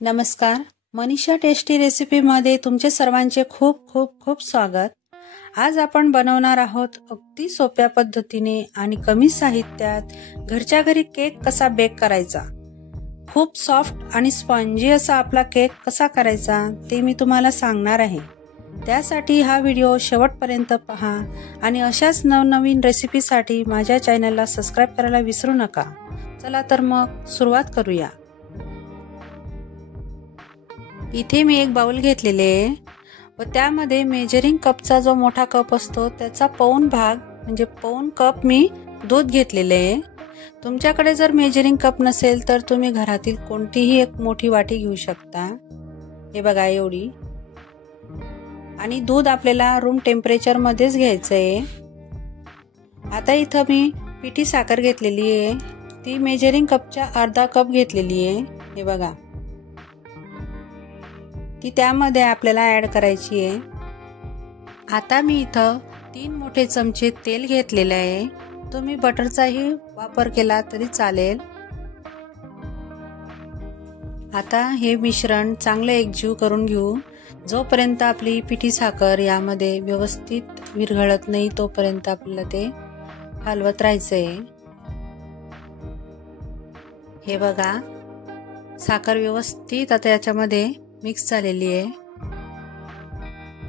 नमस्कार, मनीषा टेस्टी रेसिपीमध्ये तुमचे सर्वांचे खूप खूप खूप स्वागत। आज आपण बनवणार आहोत अगदी सोप्या पद्धतीने आणि कमी साहित्यात घरच्या घरी केक कसा बेक करायचा। खूप सॉफ्ट आणि स्पॉन्जी असा आपला केक कसा करायचा ते मी तुम्हाला सांगणार आहे। त्यासाठी हा व्हिडिओ शेवटपर्यंत पहा आणि अशाच नवनवीन रेसिपीसाठी माझ्या चॅनलला सबस्क्राइब करायला विसरू नका। चला तर मग सुरुवात करूया। इथे मी एक बाउल घेतलेले आहे व त्यामध्ये मेजरिंग कपचा जो मोठा कप असतो त्याचा पाऊण भाग म्हणजे पाऊण कप मी दूध घेतलेले आहे। तुमच्याकडे जर मेजरिंग कप नसेल तर तुम्ही घरातील कोणतीही एक मोठी वाटी घेऊ शकता। हे बघा एवढी। आणि दूध आपल्याला रूम टेम्परेचर मध्येच घ्यायचं आहे। आता इथं मी पिठी साखर घेतलेली आहे, ती मेजरिंग कपच्या अर्धा कप घेतलेली आहे। हे बघा, ती त्यामध्ये आपल्याला ऍड करायची आहे। आता मी इथं 3 मोठे चमचे तेल घेतलेले आहे, तुम्ही बटरचाही वापर केला तरी चालेल। आता हे मिश्रण चांगले एकजीव करून घेऊ। जोपर्यंत आपली पिठी साखर यामध्ये व्यवस्थित विरघळत नाही तोपर्यंत आपल्याला ते हलवत राहायचंय। हे बघा, साखर व्यवस्थित आता याच्यामध्ये मिक्स झालेली आहे।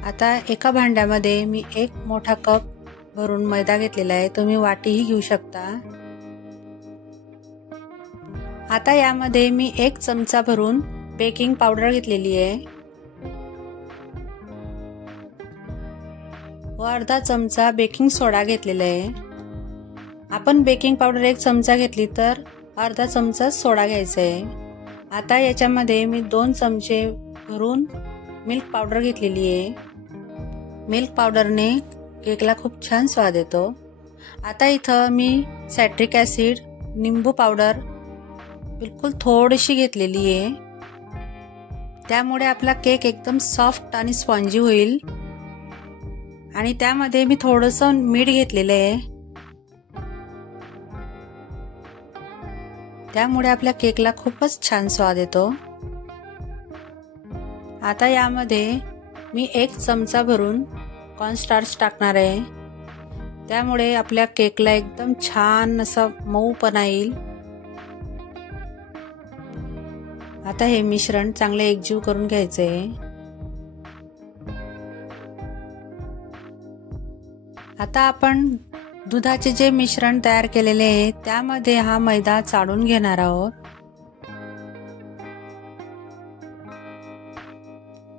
आता एका भांड्यामध्ये मी 1 मोठा कप भरून मैदा घेतलेला आहे, तुम्ही वाटीही घेऊ शकता। आता यामध्ये मी 1 चमचा भरून बेकिंग पावडर घेतलेली आहे व अर्धा चमचा बेकिंग सोडा घेतलेला आहे। आपण बेकिंग पावडर 1 चमचा घेतली तर अर्धा चमचा सोडा घ्यायचा आहे। आता याच्यामध्ये मी 2 चमचे भरून मिल्क पावडर घेतलेली आहे। मिल्क पावडरने केकला खूप छान स्वाद येतो। आता इथं मी सायट्रिक ऍसिड, निंबू पावडर बिलकुल थोडीशी घेतलेली आहे, त्यामुळे आपला केक एकदम सॉफ्ट आणि स्पॉन्जी होईल। आणि त्यामध्ये मी थोडंसं मीठ घेतलेलं आहे, त्यामुळे आपल्या केकला खूपच छान स्वाद येतो। आता यामध्ये मी 1 चमचा भरून कॉर्नस्टार्च टाकणार आहे, त्यामुळे आपल्या केकला एकदम छान असा मऊपणा येईल। आता हे मिश्रण चांगले एकजीव करून घ्यायचे आहे। आता आपण दुधाचे जे मिश्रण तयार केलेले आहे त्यामध्ये हा मैदा चाळून घेणार आहोत।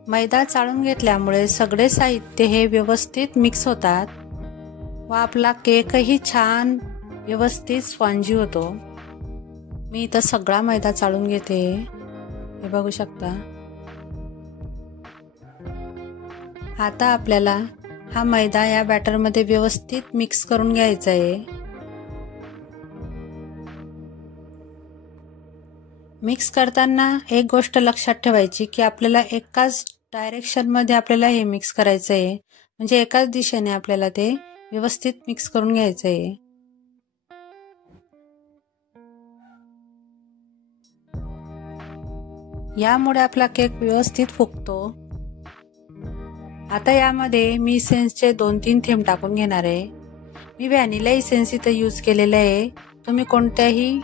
मैदा चाळून घेतल्यामुळे सगळे साहित्य हे व्यवस्थित मिक्स होतात व आपला केकही छान व्यवस्थित स्पॉन्जी होतो। मी इथं सगळा मैदा चाळून घेते, हे बघू शकता। आता आपल्याला हा मैदा या बॅटर मध्ये व्यवस्थित मिक्स करून घ्यायचा आहे। मिक्स करताना एक गोष्ट लक्षात ठेवायची की आपल्याला एकाच डायरेक्शन मध्ये आपल्याला हे मिक्स करायचं आहे, म्हणजे एकाच दिशेने आपल्याला ते व्यवस्थित मिक्स करून घ्यायचं आहे। यामुळे आपला केक व्यवस्थित फुगतो। आता यामध्ये मी इसेन्सचे 2-3 थेंब टाकून घेणार आहे। मी व्हॅनिला इसेन्स इथे यूज केलेला आहे, तुम्ही कोणत्याही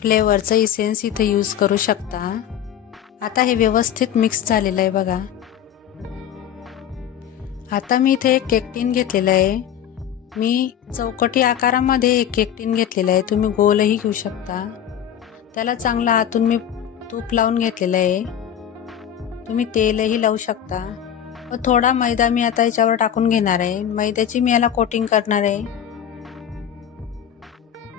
फ्लेवरचं इसेन्स इथे यूज करू शकता। आता हे व्यवस्थित मिक्स झालेलं आहे बघा। आता मी इथे एक केक टिन घेतलेला आहे, मी चौकटी आकारामध्ये एक केक टिन घेतलेला आहे, तुम्ही गोलही घेऊ शकता। त्याला चांगला आतून मी तूप लावून घेतलेलं आहे, तुम्ही तेलही लावू शकता। व थोडा मैदा मी आता याच्यावर टाकून घेणार आहे, मैद्याची मी याला कोटिंग करणार आहे।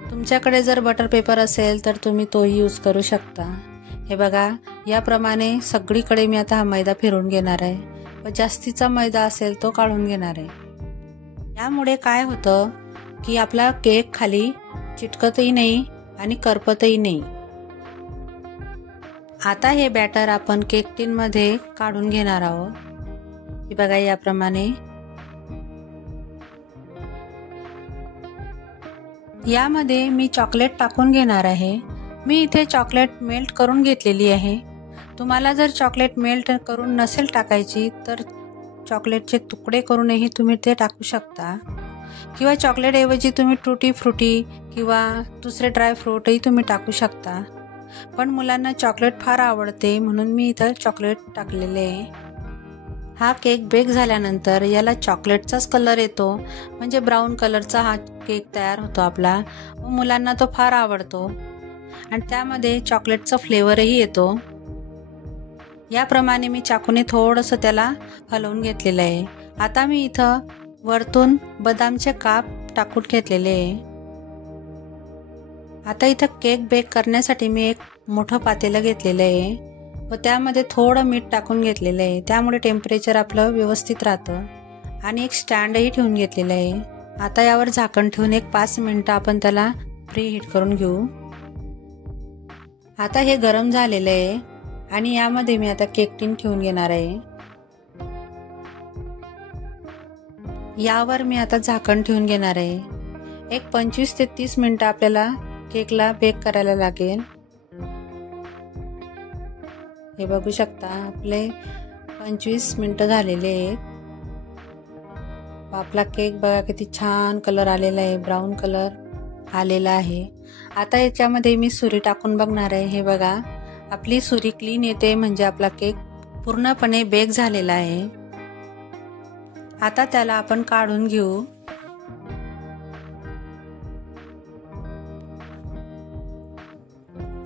तुमच्याकडे जर बटर पेपर असेल तर तुम्ही तोही यूज करू शकता। हे बघा, याप्रमाणे सगळीकडे मी आता हा मैदा फिरवून घेणार आहे व जास्तीचा मैदा असेल तो काढून घेणार आहे। यामुळे काय होतं की आपला केक खाली चिटकतही नाही आणि करपतही नाही। आता हे बॅटर आपण केक टिन मध्ये काढून घेणार आहोत, हे बघा याप्रमाणे। यामध्ये मी चॉकलेट टाकून घेणार आहे। मी इथे चॉकलेट मेल्ट करून घेतलेली आहे, तुम्हाला जर चॉकलेट मेल्ट करून नसेल टाकायची तर चॉकलेटचे तुकडे करूनही तुम्ही ते टाकू शकता, किंवा चॉकलेट ऐवजी तुम्ही टूटी फ्रुटी किंवा दुसरे ड्राय फ्रूटही तुम्ही टाकू शकता. पण मुलांना चॉकलेट फार आवडते म्हणून मी इथं चॉकलेट टाकलेले आहे. हा केक बेक झाल्यानंतर याला चॉकलेटचाच कलर येतो, म्हणजे ब्राऊन कलरचा हा केक तयार होतो आपला. मुलांना तो फार आवडतो आणि त्यामध्ये चॉकलेटचा फ्लेवरही येतो. याप्रमाणे मी चाकूने थोडंसं त्याला हलवून घेतलेलं आहे. आता मी इथं वरतून बदामचे काप टाकून घेतलेले आहे. आता इथं केक बेक करण्यासाठी मी एक मोठं पातेलं घेतलेलं आहे व त्यामध्ये थोडं मीठ टाकून घेतलेलं आहे. त्यामुळे टेम्परेचर आपलं व्यवस्थित राहतं. आणि एक स्टँडही ठेवून घेतलेलं आहे. आता यावर झाकण ठेवून एक 5 मिनिटं आपण त्याला प्री हीट करून घेऊ. आता हे गरम झालेलं आहे आणि यामध्ये मी आता केक टिन ठेवून घेणार आहे. यावर मी आता झाकण ठेवून घेणार आहे. एक 25 ते 30 मिनिटं आपल्याला केकला बेक करायला लागेल. हे बघू शकता आपले 25 मिनिटं झालेले आहेत. आपला केक बघा किती छान कलर आलेला आहे, ब्राऊन कलर आलेला आहे. आता याच्यामध्ये मी सुरी टाकून बघणार आहे. हे बघा आपली सुरी क्लीन येते, म्हणजे आपला केक पूर्णपणे बेक झालेला आहे. आता त्याला आपण काढून घेऊ.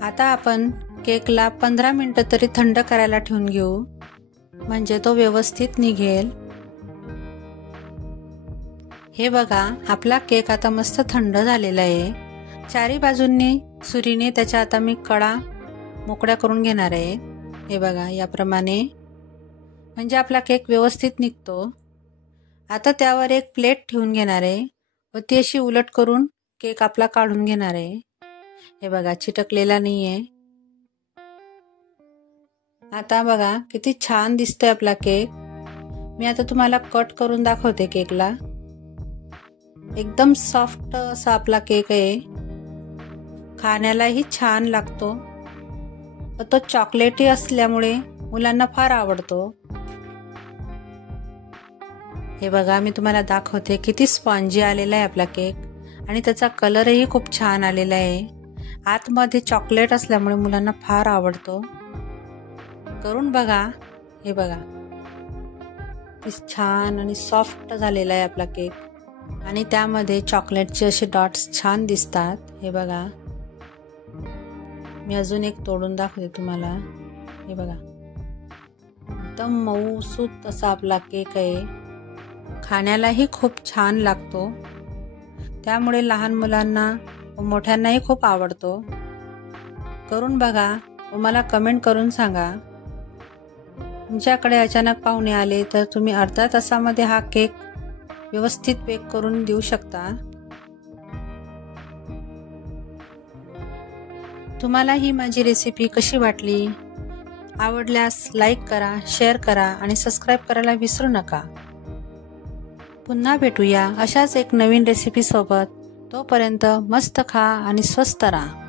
आता आपण केकला 15 मिनिटं तरी थंड करायला ठेवून घेऊ, म्हणजे तो व्यवस्थित निघेल. हे बघा आपला केक आता मस्त थंड झालेला आहे. चारी बाजूंनी सुरीने त्याच्या आता मी कडा मोकळ्या करून घेणार आहे. हे बघा याप्रमाणे, म्हणजे आपला केक व्यवस्थित निघतो. आता त्यावर एक प्लेट ठेवून घेणार आहे व ती अशी उलट करून केक आपला काढून घेणार आहे. हे बघा चिटकलेला नाही आहे. आता बघा किती छान दिसतोय आपला केक. मी आता तुम्हाला कट करून दाखवते केकला. एकदम सॉफ्ट असा आपला केक आहे. खाण्यालाही छान लागतो. तो चॉकलेटी असल्यामुळे मुलांना फार आवडतो. हे बघा मी तुम्हाला दाखवते किती स्पॉन्जी आलेला आहे आपला केक आणि त्याचा कलरही खूप छान आलेला आहे. आतमध्ये चॉकलेट असल्यामुळे मुलांना फार आवडतो. करून बघा. हे बघा किती छान आणि सॉफ्ट झालेला आहे आपला केक आणि त्यामध्ये चॉकलेटचे असे डॉट्स छान दिसतात. हे बघा मी अजून एक तोडून दाखवते तुम्हाला. हे बघा एकदम मऊसूत असा आपला केक आहे. खाण्यालाही खूप छान लागतो. त्यामुळे लहान मुलांना व मोठ्यांनाही खूप आवडतो. करून बघा व मला कमेंट करून सांगा. तुमच्याकडे अचानक पाहुणे आले तर तुम्ही अर्ध्या तासामध्ये हा केक व्यवस्थित बेक करून देऊ शकता. तुम्हाला ही माझी रेसिपी कशी वाटली? आवडल्यास लाईक करा, शेअर करा आणि सबस्क्राईब करायला विसरू नका. पुन्हा भेटूया अशाच एक नवीन रेसिपी सोबत. तोपर्यंत मस्त खा आणि स्वस्त राहा.